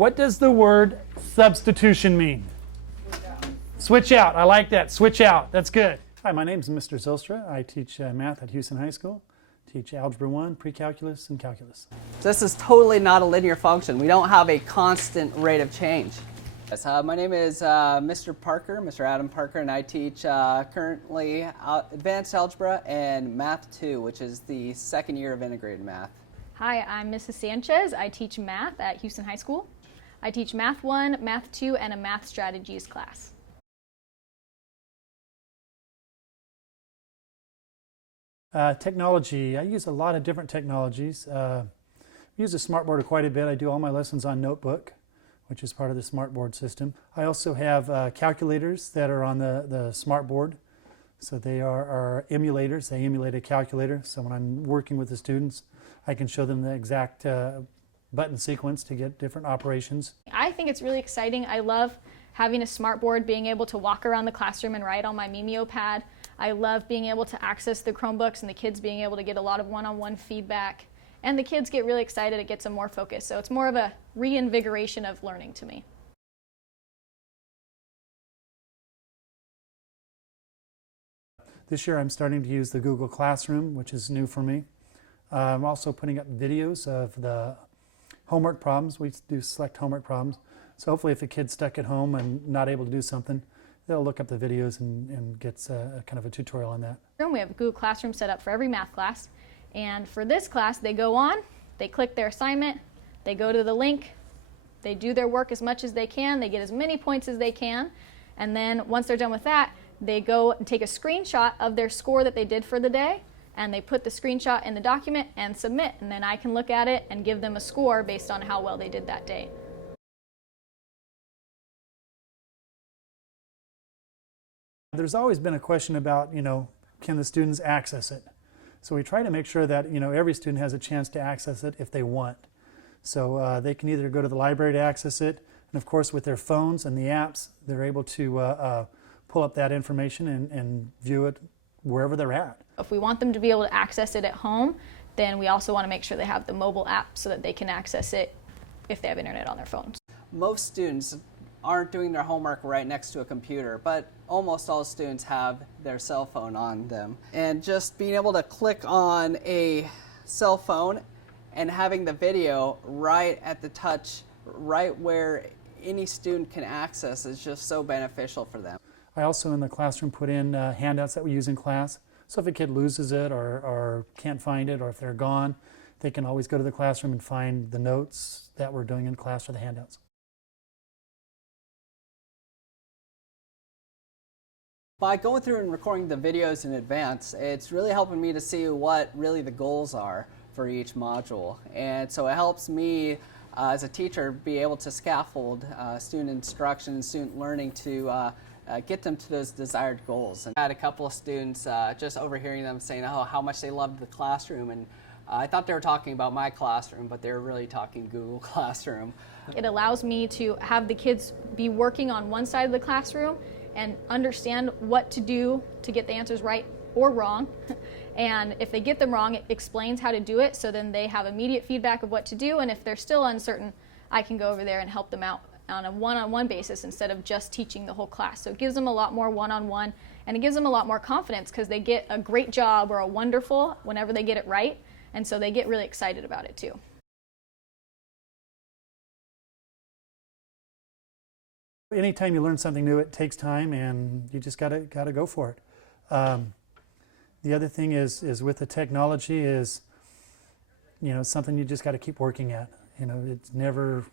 What does the word substitution mean? Switch out. I like that. Switch out. That's good. Hi, my name is Mr. Zylstra. I teach math at Hughson High School. Teach Algebra 1, Pre-Calculus, and Calculus. This is totally not a linear function. We don't have a constant rate of change. My name is Mr. Parker, Mr. Adam Parker, and I teach currently Advanced Algebra and Math 2, which is the second year of integrated math. Hi, I'm Mrs. Sanchez. I teach math at Hughson High School. I teach Math 1, Math 2, and a Math Strategies class. Technology. I use a lot of different technologies. I use the smartboard quite a bit. I do all my lessons on notebook, which is part of the smartboard system. I also have calculators that are on the smartboard. So they are emulators. They emulate a calculator. So when I'm working with the students, I can show them the exact button sequence to get different operations. I think it's really exciting. I love having a smartboard, being able to walk around the classroom and write on my Mimeo pad. I love being able to access the Chromebooks and the kids being able to get a lot of one-on-one feedback. And the kids get really excited. It gets them more focused. So it's more of a reinvigoration of learning to me. This year I'm starting to use the Google Classroom, which is new for me. I'm also putting up videos of the homework problems. We do select homework problems. So hopefully if a kid's stuck at home and not able to do something, they'll look up the videos and get a kind of a tutorial on that. We have a Google Classroom set up for every math class. And for this class, they go on, they click their assignment, they go to the link, they do their work as much as they can, they get as many points as they can, and then once they're done with that, they go and take a screenshot of their score that they did for the day, and they put the screenshot in the document and submit, and then I can look at it and give them a score based on how well they did that day. There's always been a question about, can the students access it? So we try to make sure that, every student has a chance to access it if they want. So they can either go to the library to access it, and of course with their phones and the apps, they're able to pull up that information and view it wherever they're at. If we want them to be able to access it at home, then we also want to make sure they have the mobile app so that they can access it if they have internet on their phones. Most students aren't doing their homework right next to a computer, but almost all students have their cell phone on them. And just being able to click on a cell phone and having the video right at the touch, right where any student can access is just so beneficial for them. I also in the classroom put in handouts that we use in class. So if a kid loses it or can't find it, or if they're gone, they can always go to the classroom and find the notes that we're doing in class or the handouts. By going through and recording the videos in advance, it's really helping me to see what really the goals are for each module. And so it helps me as a teacher be able to scaffold student instruction and student learning to get them to those desired goals. And I had a couple of students just overhearing them saying how much they loved the classroom, and I thought they were talking about my classroom, but they were really talking Google Classroom. It allows me to have the kids be working on one side of the classroom and understand what to do to get the answers right or wrong. And if they get them wrong, it explains how to do it, so then they have immediate feedback of what to do, and if they're still uncertain, I can go over there and help them out on a one-on-one basis instead of just teaching the whole class. So it gives them a lot more one-on-one, and it gives them a lot more confidence because they get a great job or a wonderful whenever they get it right, and so they get really excited about it too. Anytime you learn something new, it takes time, and you just gotta go for it. The other thing is with the technology is, something you just got to keep working at. It's never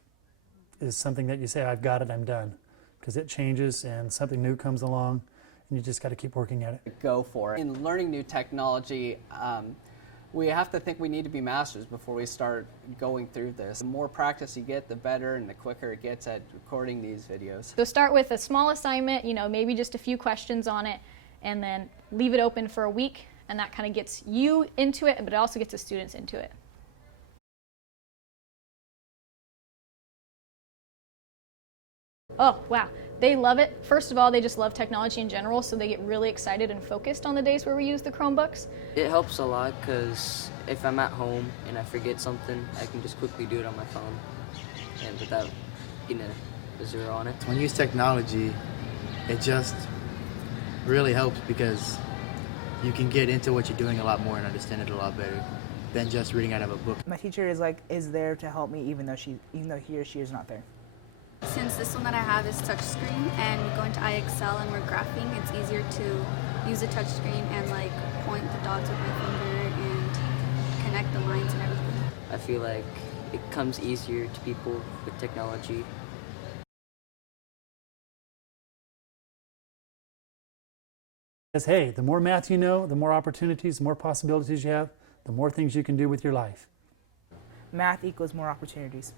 is something that you say, I've got it, I'm done, because it changes and something new comes along, and you just got to keep working at it. Go for it. In learning new technology, we have to think we need to be masters before we start going through this. The more practice you get, the better, and the quicker it gets at recording these videos. So start with a small assignment, maybe just a few questions on it, and then leave it open for a week, and that kind of gets you into it, but it also gets the students into it. Oh, wow. They love it. First of all, they just love technology in general, so they get really excited and focused on the days where we use the Chromebooks. It helps a lot because if I'm at home and I forget something, I can just quickly do it on my phone and without you know, a 0 on it. When you use technology, it just really helps because you can get into what you're doing a lot more and understand it a lot better than just reading out of a book. My teacher is there to help me even though he or she is not there. Since this one that I have is touchscreen and we go into iExcel and we're graphing, it's easier to use a touchscreen and like point the dots with my finger and connect the lines and everything. I feel like it comes easier to people with technology. Because hey, the more math you know, the more opportunities, the more possibilities you have, the more things you can do with your life. Math equals more opportunities.